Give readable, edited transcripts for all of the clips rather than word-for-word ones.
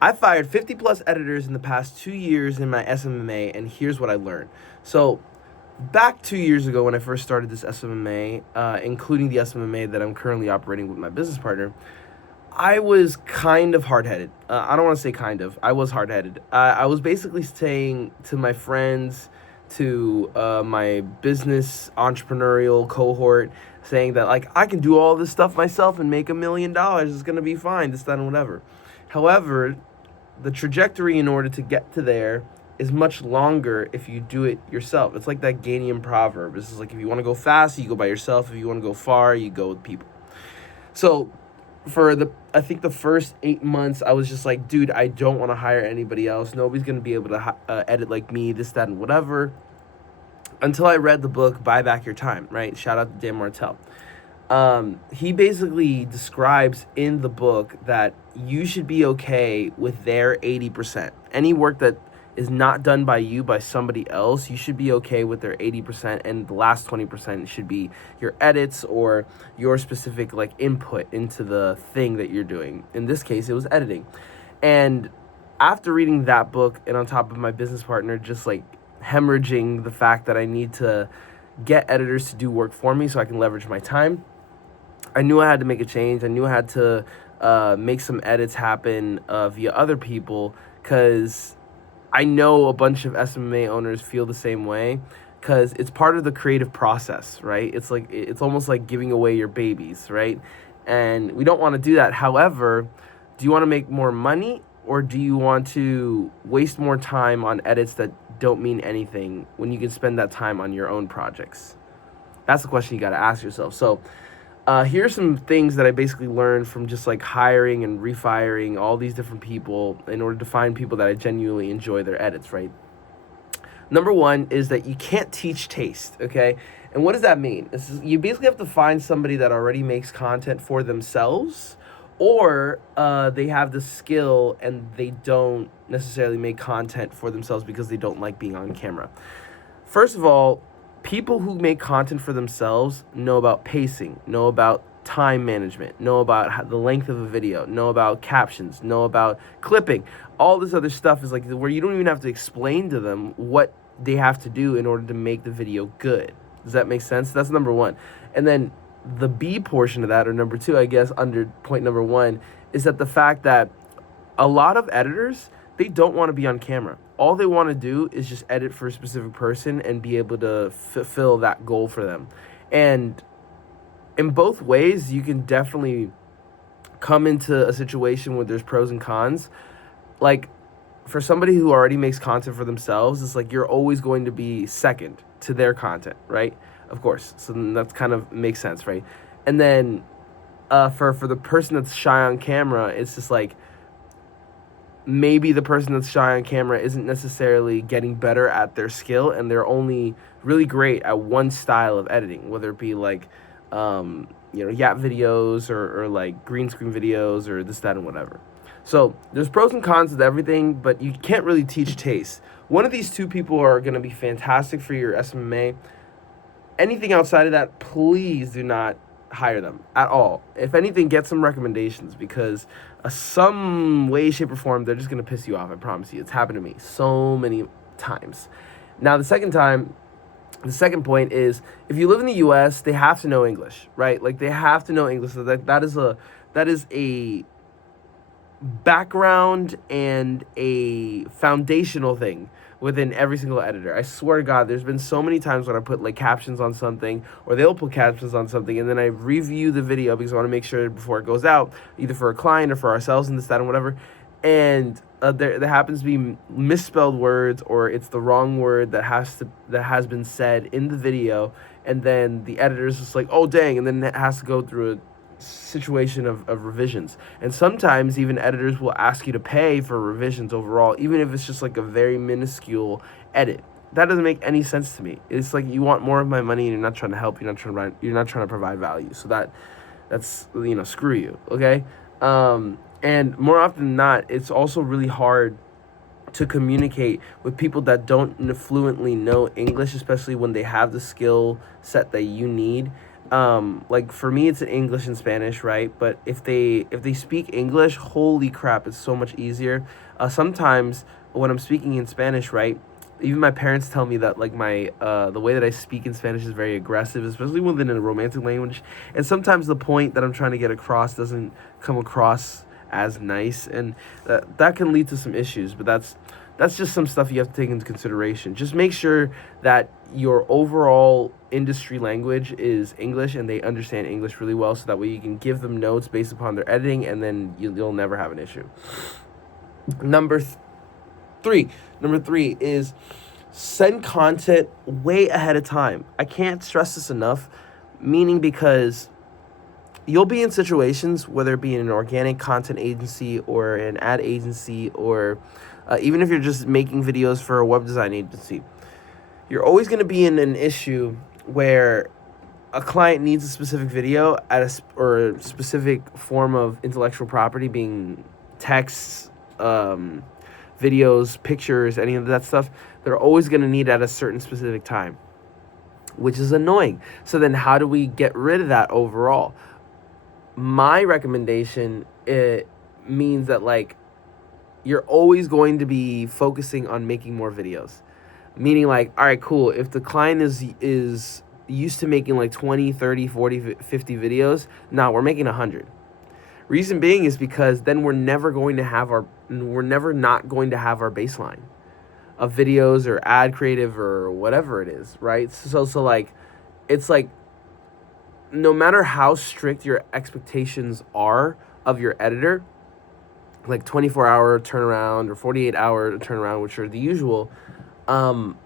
I fired 50 plus editors in the past 2 years in my SMMA, and here's what I learned. So, back 2 years ago when I first started this SMMA, including the SMMA that I'm currently operating with my business partner, I was kind of hard-headed. I don't want to say kind of. I was hard-headed. I was basically saying to my friends, to my business entrepreneurial cohort, saying that like I can do all this stuff myself and make $1 million. It's gonna be fine. This, that, and whatever. However, the trajectory in order to get to there is much longer if you do it yourself. It's like that Ghanaian proverb. This is like if you want to go fast, you go by yourself. If you want to go far, you go with people. So I think the first 8 months, I was just like, dude, I don't want to hire anybody else. Nobody's going to be able to edit like me, this, that, and whatever. Until I read the book, Buy Back Your Time, right? Shout out to Dan Martell. He basically describes in the book that you should be okay with their 80%. Any work that is not done by you, by somebody else, you should be okay with their 80%, and the last 20% should be your edits or your specific like input into the thing that you're doing. In this case, it was editing. And after reading that book, and on top of my business partner just like hemorrhaging the fact that I need to get editors to do work for me so I can leverage my time, I knew I had to make a change. I knew I had to make some edits happen via other people, because I know a bunch of SMMA owners feel the same way, because it's part of the creative process, right? It's almost like giving away your babies, right? And we don't want to do that. However, do you want to make more money, or do you want to waste more time on edits that don't mean anything when you can spend that time on your own projects? That's the question you got to ask yourself. So here's some things that I basically learned from just like hiring and refiring all these different people in order to find people that I genuinely enjoy their edits, right? Number one is that you can't teach taste, okay? And what does that mean? You basically have to find somebody that already makes content for themselves, or they have the skill and they don't necessarily make content for themselves because they don't like being on camera. First of all, people who make content for themselves know about pacing, know about time management, know about the length of a video, know about captions, know about clipping. All this other stuff is like where you don't even have to explain to them what they have to do in order to make the video good. Does that make sense? That's number one. And then the B portion of that, or number two, I guess, under point number one, is that the fact that a lot of editors, they don't want to be on camera. All they want to do is just edit for a specific person and be able to fulfill that goal for them. And in both ways, you can definitely come into a situation where there's pros and cons. Like, for somebody who already makes content for themselves, it's like you're always going to be second to their content, right? Of course. So that kind of makes sense, right? And then for the person that's shy on camera, it's just like, maybe the person that's shy on camera isn't necessarily getting better at their skill, and they're only really great at one style of editing, whether it be like, Yap videos or like green screen videos or this, that, and whatever. So there's pros and cons with everything, but you can't really teach taste. One of these two people are going to be fantastic for your SMMA. Anything outside of that, please do not hire them at all. If anything, get some recommendations, because some way, shape, or form, they're just going to piss you off. I promise you. It's happened to me so many times. Now, the second point is, if you live in the U.S., they have to know English, right? Like, they have to know English. So that is a background and a foundational thing within every single editor. I swear to God, there's been so many times when I put like captions on something, or they'll put captions on something, and then I review the video because I want to make sure before it goes out, either for a client or for ourselves and this, that, and whatever. And there happens to be misspelled words, or it's the wrong word that has been said in the video, and then the editor's just like, oh dang, and then it has to go through a situation of revisions. And sometimes even editors will ask you to pay for revisions overall, even if it's just like a very minuscule edit. That doesn't make any sense to me. It's like you want more of my money and you're not trying to help, you're not trying to provide value. So that's screw you, okay? And more often than not, it's also really hard to communicate with people that don't fluently know English, especially when they have the skill set that you need. Like for me, it's in English and Spanish, right? But if they speak English, holy crap, it's so much easier. Sometimes when I'm speaking in Spanish, right? Even my parents tell me that like my the way that I speak in Spanish is very aggressive, especially within a romantic language. And sometimes the point that I'm trying to get across doesn't come across as nice, and that can lead to some issues. But that's just some stuff you have to take into consideration. Just make sure that your overall industry language is English and they understand English really well, so that way you can give them notes based upon their editing, and then you'll never have an issue. Number three. Number three is send content way ahead of time. I can't stress this enough, meaning because you'll be in situations, whether it be in an organic content agency or an ad agency, or even if you're just making videos for a web design agency, you're always going to be in an issue where a client needs a specific video or a specific form of intellectual property, being texts, videos, pictures, any of that stuff. They're always going to need at a certain specific time, which is annoying. So then how do we get rid of that overall? My recommendation, it means that like you're always going to be focusing on making more videos. Meaning like, all right, cool. If the client is used to making like 20, 30, 40, 50 videos, now we're making 100. Reason being is because then we're never not going to have our baseline of videos or ad creative or whatever it is, right? So like, it's like, no matter how strict your expectations are of your editor, like 24-hour turnaround or 48-hour turnaround, which are the usual,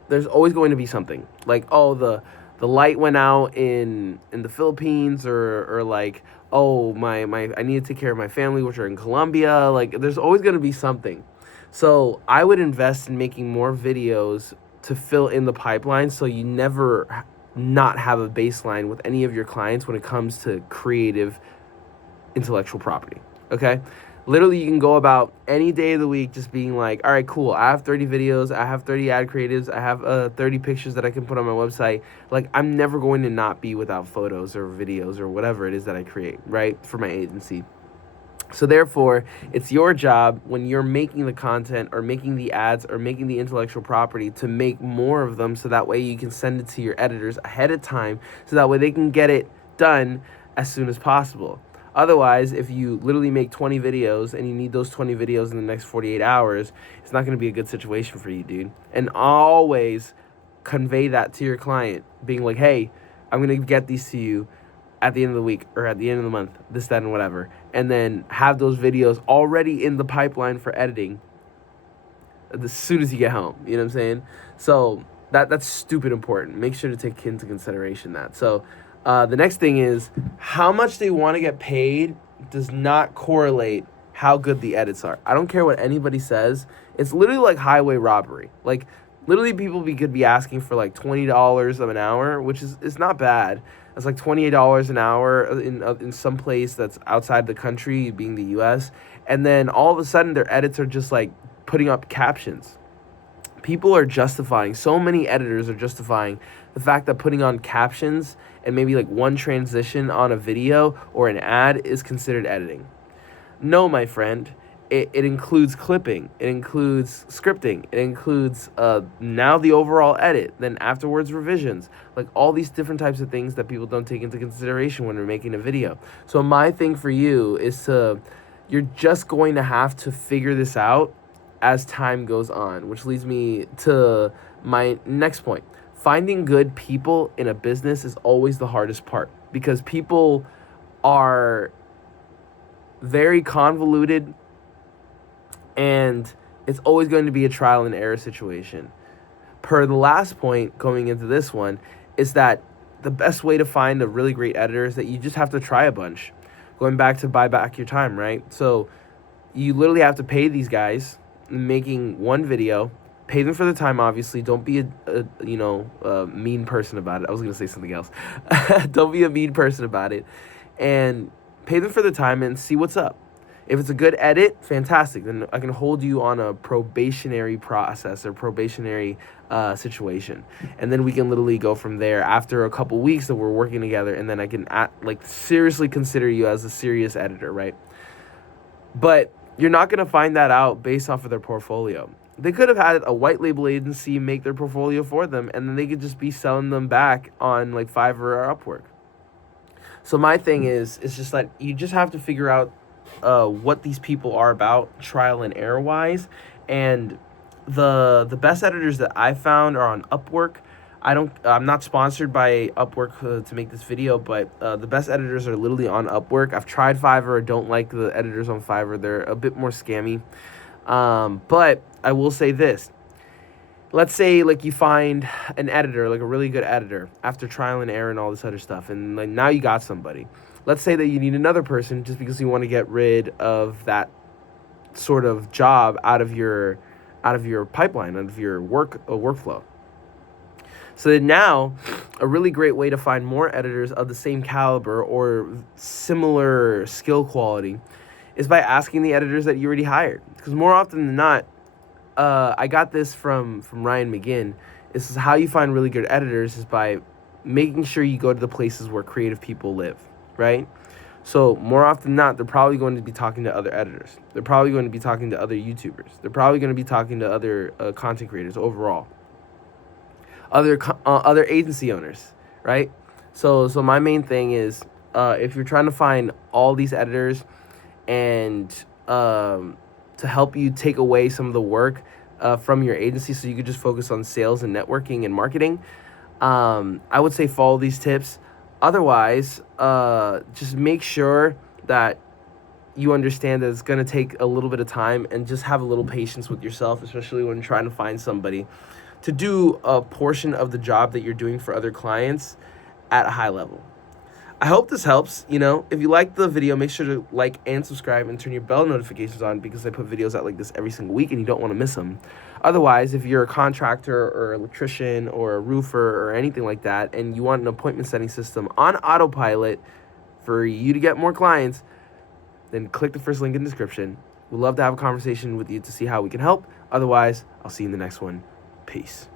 there's always going to be something. Like, oh, the light went out in the Philippines, or like, oh, my I need to take care of my family, which are in Colombia. Like, there's always going to be something. So I would invest in making more videos to fill in the pipeline, so you never not have a baseline with any of your clients when it comes to creative intellectual property. Okay? Literally, you can go about any day of the week just being like, all right, cool, I have 30 videos, I have 30 ad creatives, I have 30 pictures that I can put on my website. Like, I'm never going to not be without photos or videos or whatever it is that I create, right, for my agency. So therefore, it's your job when you're making the content or making the ads or making the intellectual property to make more of them, so that way you can send it to your editors ahead of time, so that way they can get it done as soon as possible. Otherwise, if you literally make 20 videos and you need those 20 videos in the next 48 hours, it's not going to be a good situation for you, dude. And always convey that to your client, being like, hey, I'm going to get these to you at the end of the week or at the end of the month, this, that, and whatever. And then have those videos already in the pipeline for editing as soon as you get home. You know what I'm saying? So that's stupid important. Make sure to take into consideration that. So the next thing is, how much they want to get paid does not correlate how good the edits are. I don't care what anybody says. It's literally like highway robbery. Like, literally people could be asking for like $20 an hour, which is it's not bad. It's like $28 an hour in some place that's outside the country, being the U.S. And then all of a sudden their edits are just like putting up captions. People are justifying, so many editors are justifying the fact that putting on captions and maybe like one transition on a video or an ad is considered editing. No, my friend. It includes clipping, it includes scripting, it includes now the overall edit, then afterwards revisions, like all these different types of things that people don't take into consideration when they're making a video. So my thing for you is you're just going to have to figure this out as time goes on, which leads me to my next point. Finding good people in a business is always the hardest part, because people are very convoluted, and it's always going to be a trial and error situation. Per the last point going into this one is that the best way to find a really great editor is that you just have to try a bunch. Going back to buy back your time, right? So you literally have to pay these guys making one video, pay them for the time, obviously. Don't be a mean person about it. I was going to say something else. Don't be a mean person about it. And pay them for the time and see what's up. If it's a good edit, fantastic. Then I can hold you on a probationary process or probationary situation, and then we can literally go from there after a couple weeks that we're working together, and then I can seriously consider you as a serious editor, right? But you're not gonna find that out based off of their portfolio. They could have had a white label agency make their portfolio for them, and then they could just be selling them back on like Fiverr or Upwork. So my thing is, it's just that you just have to figure out what these people are about, trial and error wise, and the best editors that I found are on Upwork. I'm not sponsored by Upwork to make this video, but the best editors are literally on Upwork. I've tried Fiverr. I don't like the editors on Fiverr. They're a bit more scammy. But I will say this. Let's say like you find an editor, like a really good editor, after trial and error and all this other stuff, and like now you got somebody. Let's say that you need another person just because you want to get rid of that sort of job out of your pipeline, out of your workflow. So that now, a really great way to find more editors of the same caliber or similar skill quality is by asking the editors that you already hired. Because more often than not, I got this from Ryan McGinn. This is how you find really good editors is by making sure you go to the places where creative people live, right? So more often than not, they're probably going to be talking to other editors. They're probably going to be talking to other YouTubers. They're probably going to be talking to other content creators overall. Other agency owners, right? So my main thing is if you're trying to find all these editors and to help you take away some of the work from your agency so you could just focus on sales and networking and marketing, I would say follow these tips. Otherwise, just make sure that you understand that it's going to take a little bit of time, and just have a little patience with yourself, especially when trying to find somebody to do a portion of the job that you're doing for other clients at a high level. I hope this helps. If you like the video, make sure to like and subscribe and turn your bell notifications on, because I put videos out like this every single week and you don't want to miss them. Otherwise, if you're a contractor or electrician or a roofer or anything like that, and you want an appointment setting system on autopilot for you to get more clients, then click the first link in the description. We'd love to have a conversation with you to see how we can help. Otherwise, I'll see you in the next one. Peace.